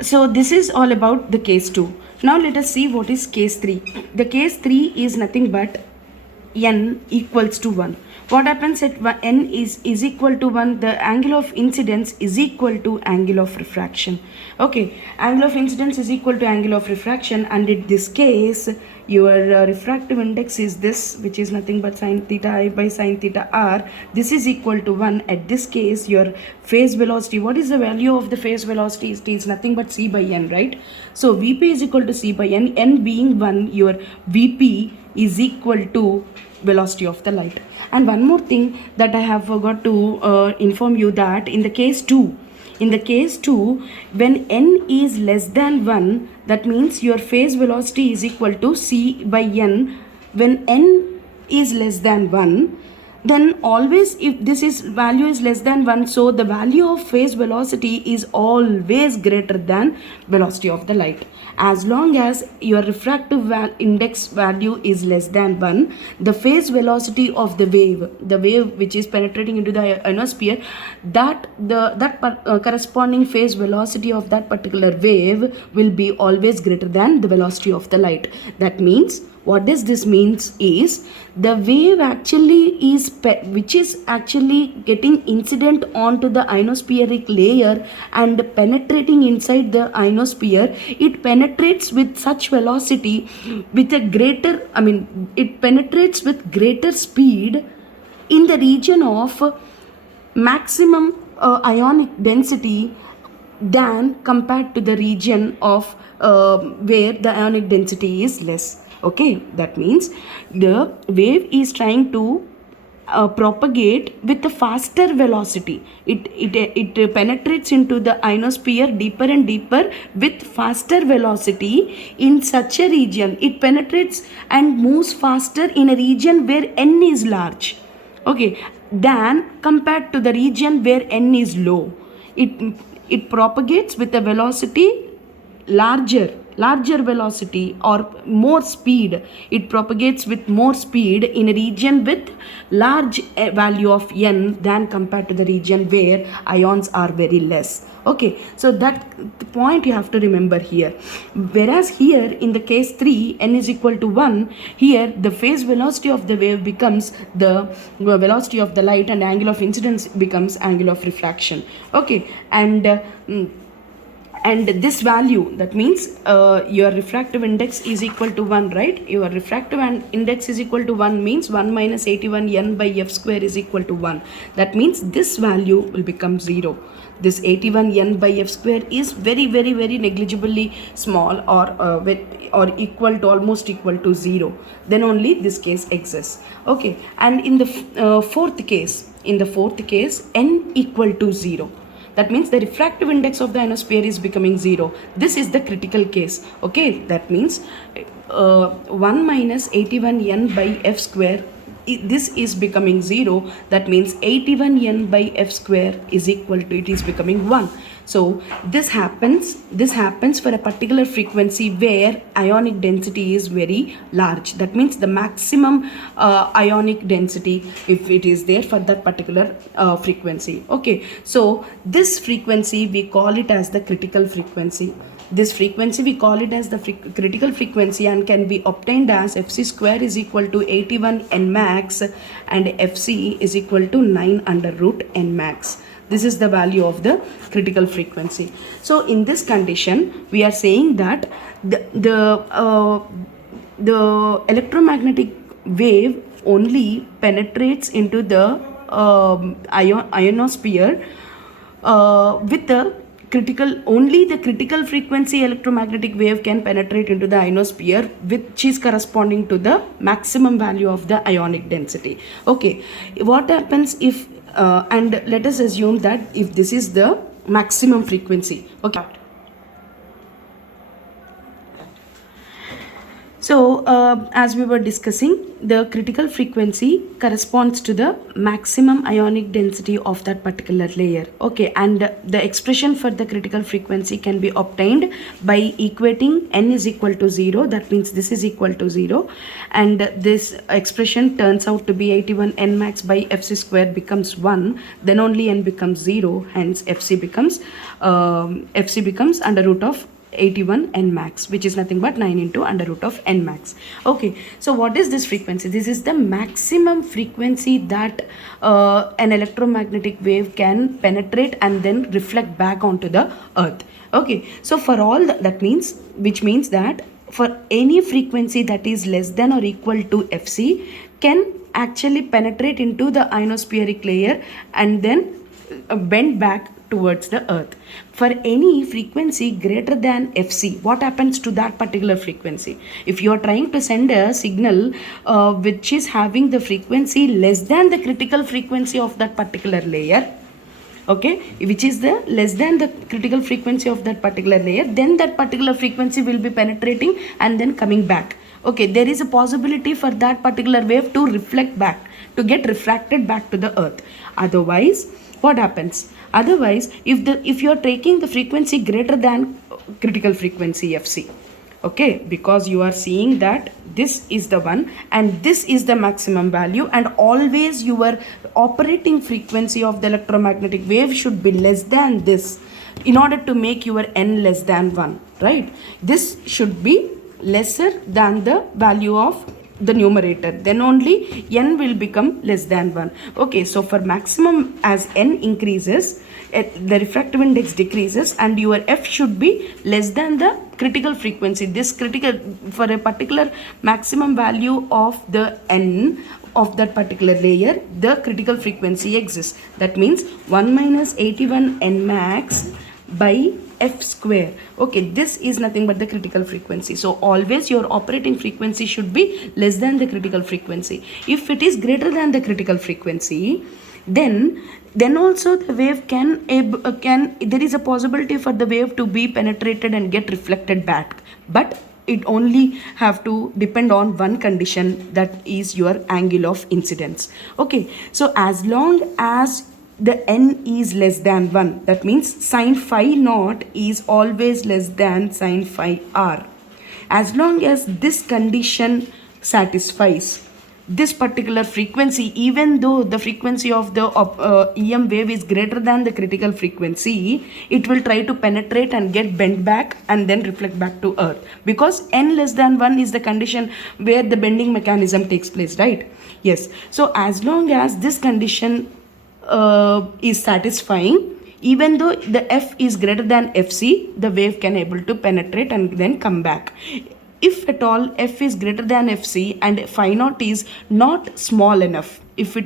So this is all about the case 2. Now let us see what is case 3. The case 3 is nothing but n equals to 1. What happens at n is equal to 1? The angle of incidence is equal to angle of refraction. Okay, angle of incidence is equal to angle of refraction, and in this case your refractive index is this, which is nothing but sine theta I by sine theta r. This is equal to 1. At this case your phase velocity, what is the value of the phase velocity? It is nothing but c by n, right? So vp is equal to c by n being 1, your vp is equal to velocity of the light. And one more thing that I have forgot to inform you, that in the case 2, when n is less than 1, that means your phase velocity is equal to c by n. When n is less than 1, then always if this is value is less than 1, so the value of phase velocity is always greater than velocity of the light. As long as your refractive index value is less than 1, the phase velocity of the wave which is penetrating into the ionosphere, that corresponding phase velocity of that particular wave will be always greater than the velocity of the light. That means, what does this means is, the wave actually is which is actually getting incident onto the ionospheric layer and penetrating inside the ionosphere, it penetrates with such velocity, with a greater, it penetrates with greater speed in the region of maximum ionic density than compared to the region of where the ionic density is less. Okay, that means the wave is trying to propagate with a faster velocity. It penetrates into the ionosphere deeper and deeper with faster velocity in such a region. It penetrates and moves faster in a region where n is large. Okay, than compared to the region where n is low. It propagates with a velocity larger velocity or more speed. It propagates with more speed in a region with large value of n than compared to the region where ions are very less. Okay, so that point you have to remember here. Whereas here in the case 3, n is equal to 1, here the phase velocity of the wave becomes the velocity of the light, and angle of incidence becomes angle of refraction. Okay, and this value, that means your refractive index is equal to 1, right? Your refractive index is equal to 1 means 1 minus 81 n by f square is equal to 1. That means this value will become 0. This 81 n by f square is very negligibly small, or equal to, almost equal to 0. Then only this case exists. Okay, and in the fourth case, n equal to 0. That means the refractive index of the ionosphere is becoming 0. This is the critical case. Okay, that means 1 minus 81 n by f square, this is becoming 0. That means 81 n by f square is equal to, it is becoming 1. So this happens for a particular frequency where ionic density is very large. That means the maximum ionic density, if it is there for that particular frequency. Okay, so this frequency we call it as the critical frequency. This frequency we call it as the critical frequency, and can be obtained as fc square is equal to 81 n max and fc is equal to 9 under root n max. This is the value of the critical frequency. So in this condition, we are saying that the electromagnetic wave only penetrates into the ionosphere with the only the critical frequency electromagnetic wave can penetrate into the ionosphere, which is corresponding to the maximum value of the ionic density. Okay, what happens if and let us assume that if this is the maximum frequency. Okay, So, as we were discussing, the critical frequency corresponds to the maximum ionic density of that particular layer. Okay, and the expression for the critical frequency can be obtained by equating n is equal to 0. That means this is equal to 0. And this expression turns out to be 81 n max by fc square becomes 1. Then only n becomes 0. Hence, fc becomes under root of 81 n max, which is nothing but 9 into under root of n max. Okay, so what is this frequency? This is the maximum frequency that an electromagnetic wave can penetrate and then reflect back onto the earth. Okay, so for all that means, which means that for any frequency that is less than or equal to fc can actually penetrate into the ionospheric layer and then bend back towards the earth. For any frequency greater than fc, what happens to that particular frequency? If you are trying to send a signal which is having the frequency less than the critical frequency of that particular layer, okay, which is the less than the critical frequency of that particular layer, then that particular frequency will be penetrating and then coming back. Okay, there is a possibility for that particular wave to reflect back, to get refracted back to the earth. Otherwise, what happens? Otherwise, if you are taking the frequency greater than critical frequency fc, okay, because you are seeing that this is the one and this is the maximum value, and always your operating frequency of the electromagnetic wave should be less than this in order to make your n less than 1, right? This should be lesser than the value of the numerator, then only n will become less than 1. Okay, so for maximum, as n increases, the refractive index decreases and your f should be less than the critical frequency. This critical, for a particular maximum value of the n of that particular layer, the critical frequency exists. That means 1 minus 81 n max by f square. Okay, this is nothing but the critical frequency. So always your operating frequency should be less than the critical frequency. If it is greater than the critical frequency, then also the wave can there is a possibility for the wave to be penetrated and get reflected back, but it only have to depend on one condition, that is your angle of incidence. Okay, so as long as the n is less than 1, that means sine phi naught is always less than sine phi r. As long as this condition satisfies, this particular frequency, even though the frequency of the EM wave is greater than the critical frequency, it will try to penetrate and get bent back and then reflect back to earth, because n less than 1 is the condition where the bending mechanism takes place, right? Yes, so as long as this condition is satisfying, even though the f is greater than fc, the wave can able to penetrate and then come back. If at all f is greater than fc and phi naught is not small enough, if phi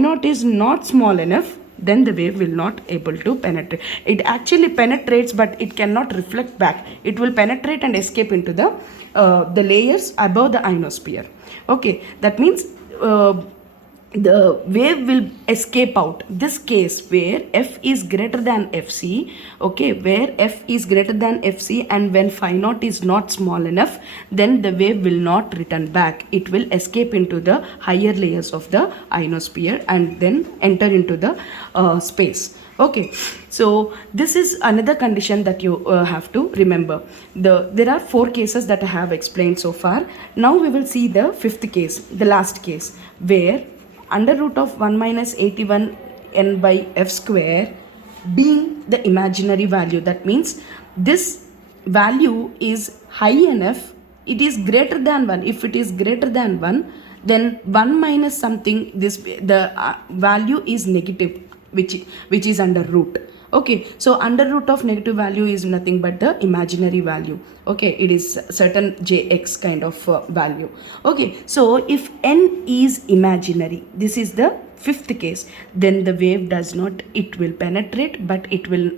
naught is not small enough, then the wave will not able to penetrate. It actually penetrates, but it cannot reflect back. It will penetrate and escape into the layers above the ionosphere. Okay, that means the wave will escape out. This case where f is greater than fc, okay, where f is greater than fc and when phi naught is not small enough, then the wave will not return back. It will escape into the higher layers of the ionosphere and then enter into the space. Okay, so this is another condition that you have to remember. There are 4 cases that I have explained so far. Now we will see the 5th case, the last case, where under root of 1 minus 81 n by f square being the imaginary value. That means this value is high enough, it is greater than 1. If it is greater than 1, then 1 minus something, the value is negative, which is under root. Okay, so under root of negative value is nothing but the imaginary value. Okay, it is certain jx kind of value. Okay, so if n is imaginary, this is the 5th case, then the wave does not, it will penetrate, but it will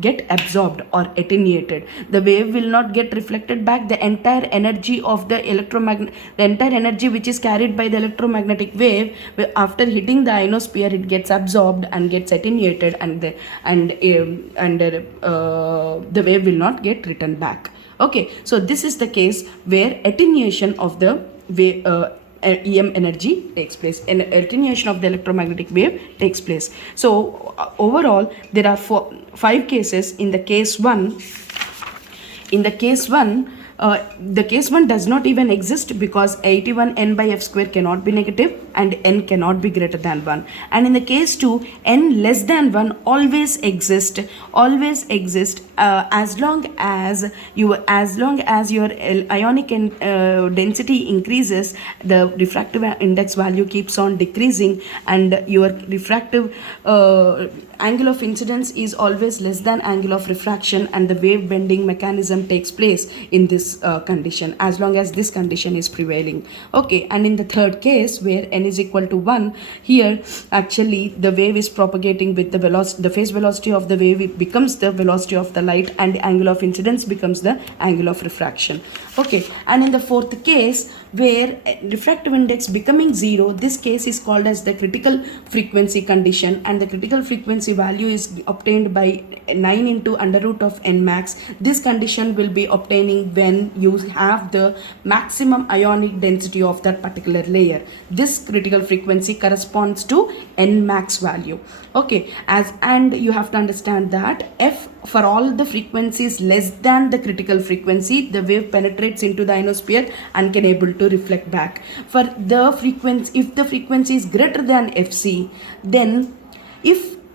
get absorbed or attenuated. The wave will not get reflected back. The entire energy of the the entire energy which is carried by the electromagnetic wave, after hitting the ionosphere, it gets absorbed and gets attenuated, and the wave will not get returned back. Okay, so this is the case where attenuation of the wave, EM energy takes place, and attenuation of the electromagnetic wave takes place. So overall there are five cases. In the case 1, the case 1 does not even exist, because 81 n by f square cannot be negative and n cannot be greater than 1. And in the case 2, n less than 1 always exist, as long as your ionic density increases, the refractive index value keeps on decreasing, and your refractive angle of incidence is always less than angle of refraction, and the wave bending mechanism takes place in this condition, as long as this condition is prevailing. Okay, and in the third case, where n is equal to 1, here actually the wave is propagating with the velocity, the phase velocity of the wave, it becomes the velocity of the light, and the angle of incidence becomes the angle of refraction. Okay, and in the fourth case, where refractive index becoming 0, this case is called as the critical frequency condition, and the critical frequency value is obtained by 9 into under root of n max. This condition will be obtaining when you have the maximum ionic density of that particular layer. This critical frequency corresponds to n max value. Okay, and you have to understand that f for all the frequencies less than the critical frequency, the wave penetrates into the ionosphere and can able to reflect back. For the frequency, if the frequency is greater than fc, then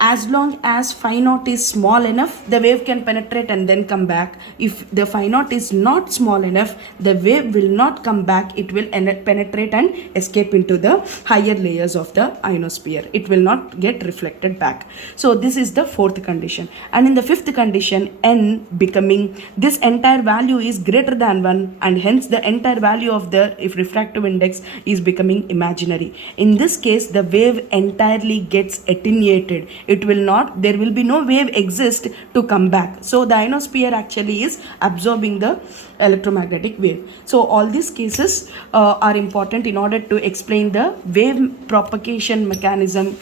as long as phi naught is small enough, the wave can penetrate and then come back. If the phi naught is not small enough, the wave will not come back. It will penetrate and escape into the higher layers of the ionosphere. It will not get reflected back. So this is the fourth condition. And in the fifth condition, n becoming, this entire value is greater than 1, and hence the entire value of the refractive index is becoming imaginary. In this case, the wave entirely gets attenuated. There will be no wave exist to come back. So the ionosphere actually is absorbing the electromagnetic wave. So all these cases are important in order to explain the wave propagation mechanism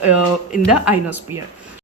in the ionosphere.